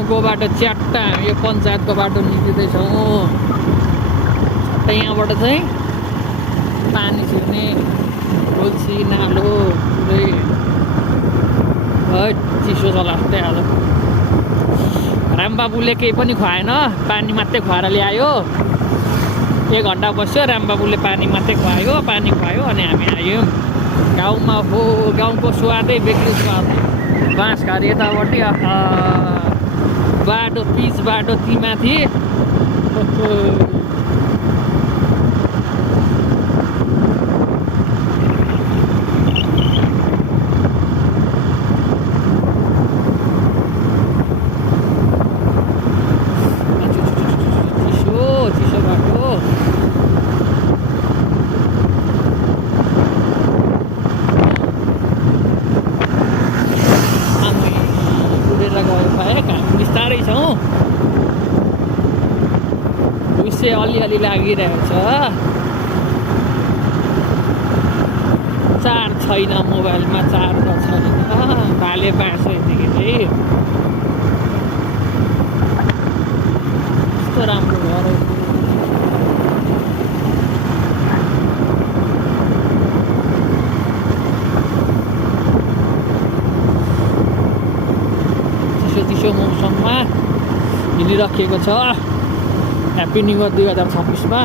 गाउँको बाटो च्याट्टा हामी यो पञ्चायतको बाटो निस्किँदैछौँ। यहाँबाट चाहिँ पानी छिर्ने खोल्सी नालो पुरै चिसो छ लास्टै आज। रामबाबुले केही पनि खुवाएन, पानी मात्रै खुवाएर ल्यायो। 1 घन्टा बस्यो, रामबाबुले पानी मात्रै खुवायो, पानी खुवायो अनि हामी आयौँ गाउँमा। हो गाउँको स्वादै बेग्लै स्वाद। बाँसघारी यतापट्टि बाटो पिच बाटो ती माथि अलिअलि लागिरहेको छ। चार्ज छैन मोबाइलमा, चार्ज छैन। भाले बाँड्छ यतिकै चाहिँ कस्तो राम्रो घर हो। चिसो चिसो मौसममा हिँडिराखिएको छ। ह्याप्पी न्यु इयर 2026 मा।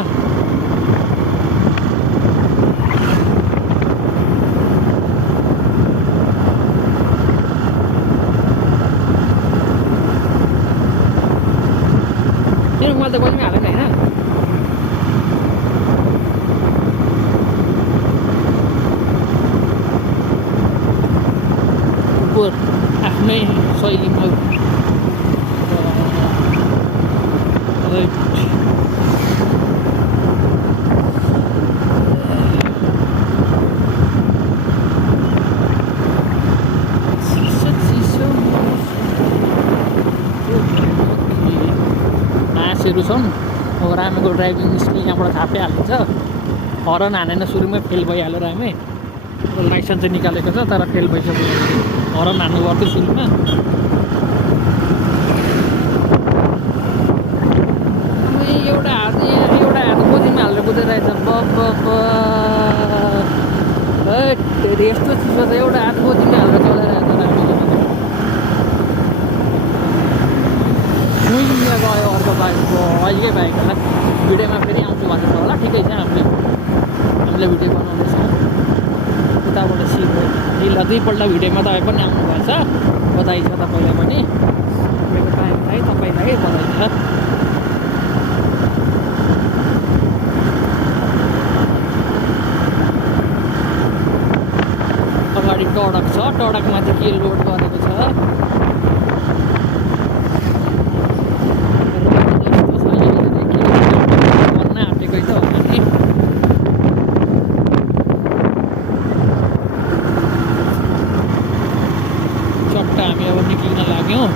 त्यो मैले त कहिले हालेन होइन। आफ्नै शैलीमा छन्। अब रामेको ड्राइभिङ स्कुल यहाँबाट थापै हालिन्छ। हरन हानेन, सुरुमै फेल भइहाल्यो रामे। लाइसेन्स चाहिँ निकालेको छ तर फेल भइसक्यो। हरन हान्नु पर्थ्यो सुरुमा। एउटा हात गोजीमा हालेर कुदेर रहेछ। यस्तो चिसो छ, एउटा हात गोजीमा हालेर चलाइरहेको छ रामेले। गयो अर्को बाइकको अहिलेकै बाइक होला। भिडियोमा फेरि आउँछु भनेको छ होला। ठिकै छ, हामीले भिडियो बनाउँदैछौँ। उताबाट सिधै 2पल्ट भिडियोमा तपाईँ पनि आउनुभएछ। बधाई छ तपाईँलाई पनि, तपाईँको टाइमलाई तपाईँलाई बधाई छ। अगाडि टडक छ, टडकमा चाहिँ के लोड गरेको छ। हामी अब निक्लिन लाग्यौँ।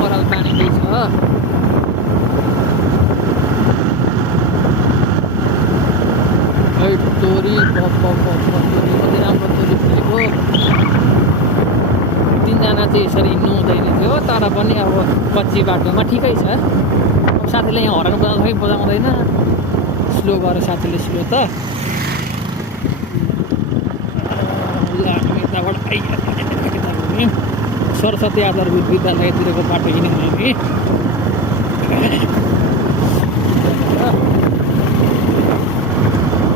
पराल पानी छ। तोरी कति राम्रो तोरी फुलेको। 3जना चाहिँ यसरी हिँड्नु हुँदैन थियो, तर पनि अब कच्ची बाटोमा ठिकै छ। साथीले यहाँ हराउनु बजाउँदैन, स्लो गरेर साथीले स्लो त। हामी यताबाट आइहाल्यौँ। सरस्वती आधारभूत विद्यालयतिरको बाटो हिँड्यौँ हामी।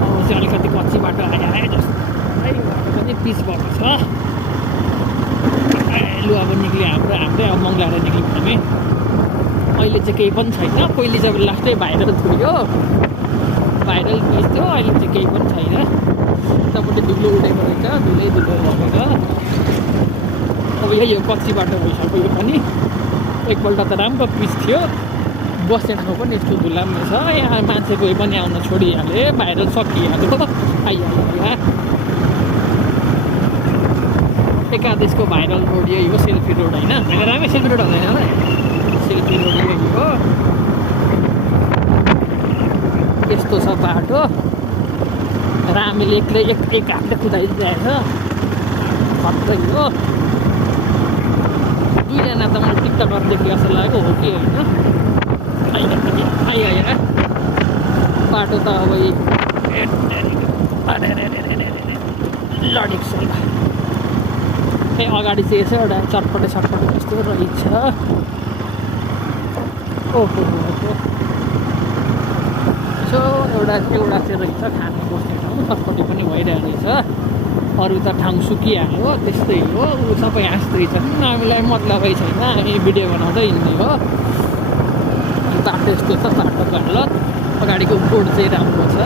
अब चाहिँ अलिकति कच्ची बाटो आयो जस्तै, बाटो पनि पिच भएको छ। लु अब निक्ल्यो हाम्रै अब मङ्गलाएर निक्ल्यौँ हामी। अहिले चाहिँ केही पनि छैन। पहिले चाहिँ लास्टै भाइरल थियो, भाइरल पेज थियो। अहिले चाहिँ केही पनि छैन। यतापट्टि धुलो उडेको रहेछ, धुलै भएको। अब यही हो कच्ची बाटो भइसक्यो यो पनि। एकपल्ट त राम्रो पिच थियो, बस्ने ठाउँ पनि यस्तो धुलाम्ने छ। यहाँ मान्छे कोही पनि आउन छोडिहाले, भाइरल सकिहाल्यो, आइहाल्यो होला। एकादेशको भाइरल रोड यही हो, सेल्फी रोड होइन। राम्रै सेल्फी रोड हुँदैन होला, सेल्फी रोड यही हो। यस्तो छ बाटो। र हामीले एक्लै एक हातले कुदाइदिइरहेको छ खत्रै हो। दुईजना त मलाई टिकटकहरू देखि जस्तो लागेको हो कि होइन। बाटो त अब लडेको छ ल। त्यही अगाडि चाहिँ यसो एउटा चटपटे जस्तो रहेछ। ओहो यसो एउटा चाहिँ रहेछ खानु बस्ने ठाउँ, चटपटे पनि भइरहेको रहेछ। अरू त ठाउँ सुकिहाल्यो, त्यस्तै हो। ऊ सबै हाँस्दैछ, हामीलाई मतलबै छैन, हामी भिडियो बनाउँदै हिँड्ने हो। बाटो यस्तो छ, बाटोको हालत। अगाडिको बोर्ड चाहिँ राम्रो छ,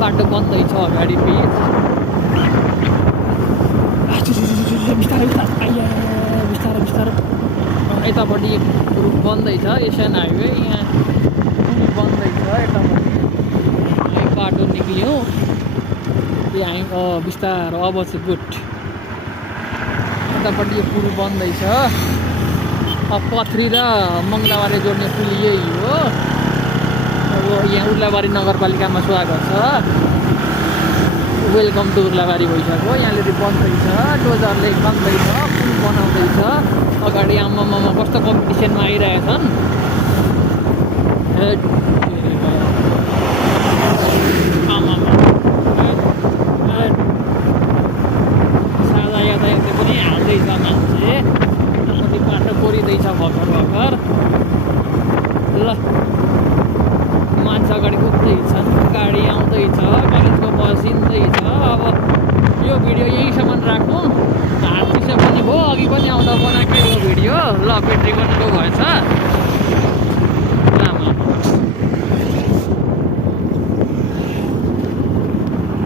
बाटो बन्दैछ अगाडि बिच। बिस्तारै यतापट्टि बन्दैछ एसियन हाइवे, यहाँ बन्दैछ यतापट्टि। बाटो निक्ल्यौँ यहाँ बिस्तारो, अब चाहिँ गुड। यतापट्टि यो पुल बन्दैछ। अब पथरी र मङ्गलाबारी जोड्ने पुल यही हो। अब यहाँ उर्लाबारी नगरपालिकामा स्वागत छ, वेलकम टु उर्लाबारी भइसक्यो। यहाँनिर बन्दैछ, डोजरले बन्दैछ, पुल बनाउँदैछ। अगाडि आमामा कस्तो कम्पिटिसनमा आइरहेछन्। सादा यातायातले पनि हाल्दैछ मान्छे, कति बाटो कोरिँदैछ भर्खर ल। मान्छे अगाडि कुद्दैछन्, गाडी आउँदैछ, कलेजको बस हिँड्दैछ। अब यो भिडियो यहीँसम्म राखौँ, हात चिसो पनि भयो। अघि पनि आउँदा बनाएको यो भिडियो, ल ब्याट्री पनि लो भएछ।